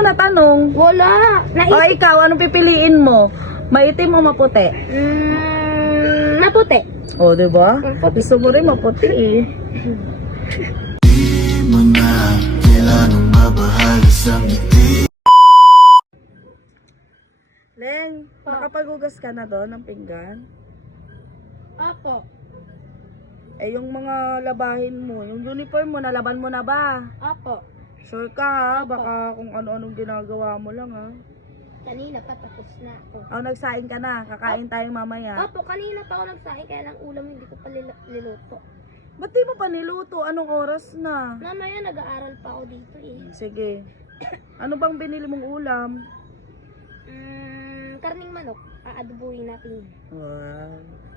mo natanong? Wala. O ikaw, anong pipiliin mo? Maitim o maputi? Maputi. O, diba? Maputi. Gusto mo rin maputi eh. Di mo na kailangang mabahagi sa ngiti. Leng, nakapaghugas ka na doon ng pinggan? Apo. Eh, yung mga labahin mo, yung uniform mo, nalaban mo na ba? Apo. Sure ka ha? Baka kung ano-anong ginagawa mo lang ha? Kanina pa tapos na ako. O, nagsaing ka na. Kakain tayong mamaya. Opo, kanina pa ako nagsaing kaya lang ulam hindi ko pa niluto. Ba't di mo pa niluto? Anong oras na? Mamaya nag-aaral pa ako dito eh. Sige. Ano bang binili mong ulam? Karning manok. Aadubuhin natin. Wow.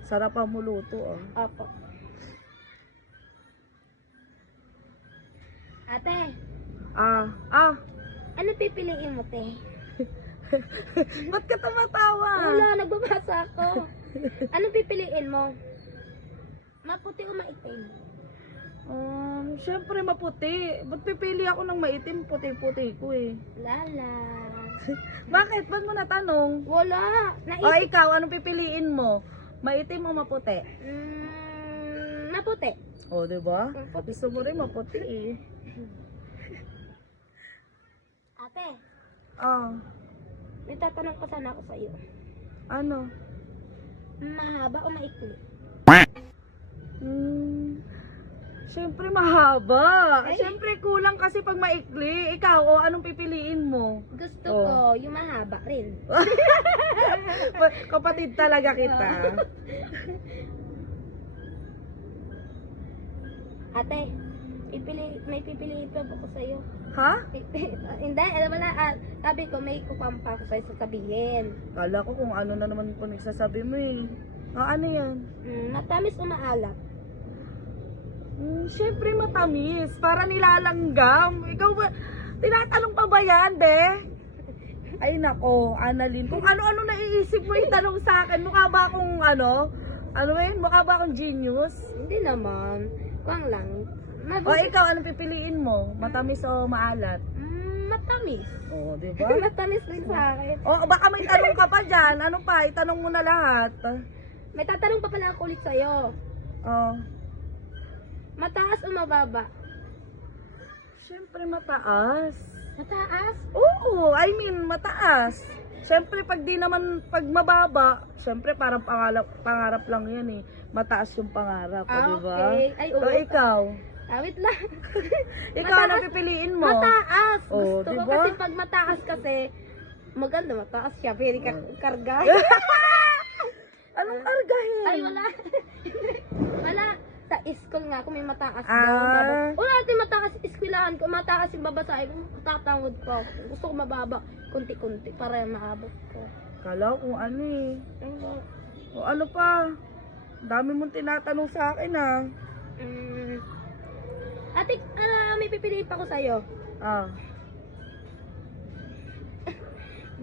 Sarap ang muluto oh. Opo. Ate, ano pipiliin mo, te? Ba't ka tumatawa? Wala, nagbabasa ako. Ano pipiliin mo? Maputi o maitim? Syempre maputi. Ba't pipili ako ng maitim? Puti-puti ko eh. Lala. Bakit? Ba't mo natanong? Wala. O ikaw, anong pipiliin mo? Maitim o maputi? Maputi. O, diba? Maputi. Gusto mo rin maputi eh. Ate, Ah, may tatanong pa sana ako sa iyo. ano? Mahaba o maikli? Syempre mahaba. Ay. Syempre kulang kasi pag maikli. Ikaw, o anong pipiliin mo? Gusto Oh. ko yung mahaba rin. Kapatid talaga kita. Ate, may pipiliin pa ako sa iyo. Ha? Hindi, alam mo na, sabi ko may kupampa ako sa'yo sasabihin. Kala ko kung ano na naman po nagsasabi mo eh. Ano yan? Matamis o maalat? Syempre matamis. Para nilalanggam. Ikaw ba? Tinatanong pa ba yan, be? Ay nako, Annalyn. Kung ano-ano naiisip mo itanong sa akin. Mukha ba akong ano? Ano yun? Mukha ba akong genius? Hindi naman. Kuwang lang. O ikaw, anong pipiliin mo? Matamis o maalat? Matamis. O, di ba? Matamis rin sa akin. O, baka may tanong ka pa dyan. Ano pa? Itanong mo na lahat. May tatanong pa pala ako ulit sa'yo. O, Mataas o mababa? syempre mataas. Mataas? Oo, I mean, mataas. Syempre, pag mababa, syempre parang pangarap lang yan eh. Mataas yung pangarap, di ba? Okay. Ay, oo. O, ikaw? Wait lang. Ikaw, ano Mataas. pipiliin mo? Mataas. Oh, Gusto ko diba? kasi pag mataas kasi, maganda mataas siya. Very karga. Anong kargahin? Ay, wala. Wala. Sa school nga, kung may mataas Ah. doon. Wala natin mataas eskwelahan ko. Mataas yung babasahin ko. Tatangod ko. Gusto ko mababa. Kunti-kunti para maabot ko. Kala ko kung ano eh. O ano pa? Dami mong tinatanong sa akin ah. Ate, may pipiliin pa ko sa'yo.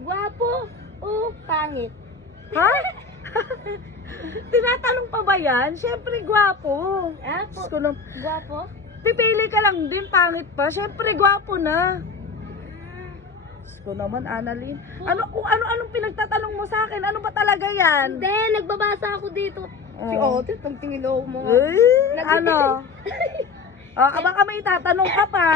Gwapo o pangit? Ha? Tinatanong pa ba yan? Syempre gwapo. Diyos ko lang. Gwapo? Pipili ka lang din, pangit pa. Syempre gwapo na. Diyos ko naman, Annalyn. Anong pinagtatanong mo sa akin? Ano ba talaga yan? Hindi, nagbabasa ako dito. Si Otis, pagtingin ako mo nga. Ano? Baka may tatanong ka pa.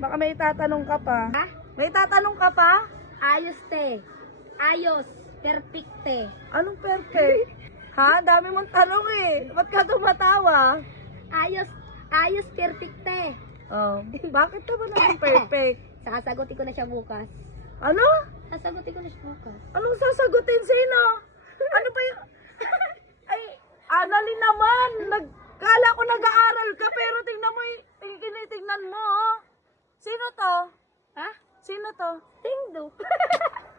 Baka may tatanong ka pa. Ha? May tatanong ka pa? Ayos, te. Ayos. Perfecte. Anong perfect? Ha? Dami mong tanong eh. Ba't ka tumatawa? Ayos. Ayos, perfecte. Bakit ka ba naman perfect? Sasagutin ko na siya bukas. Ano? Sasagutin ko na siya bukas. Anong sasagutin? Sino? Ano ba yung... Ay, Annalyn naman. Kala ko nag-aaral ka pero tingnan mo tinitingnan mo oh. Sino to? Ha? Sino to? Tingdo.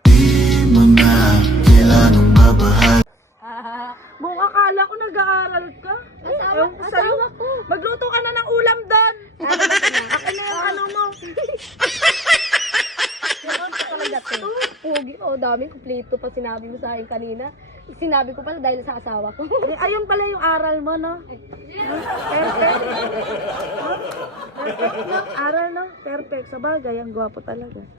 Di mo na kailangang mabahagi. Kung akala ko nag-aaral ka. Ewan ko sa'yo. Asawa ko. Magluto ka na ng ulam doon. Akin na yung ano mo. Talaga, te. Pugi. Daming kumpleto pa sinabi mo sa akin kanina. Sinabi ko pala dahil sa asawa ko. Ayun pala yung aral mo, no? Perfect. Perfect, no? Aral, no? Perfect. Sa bagay, ang gwapo talaga.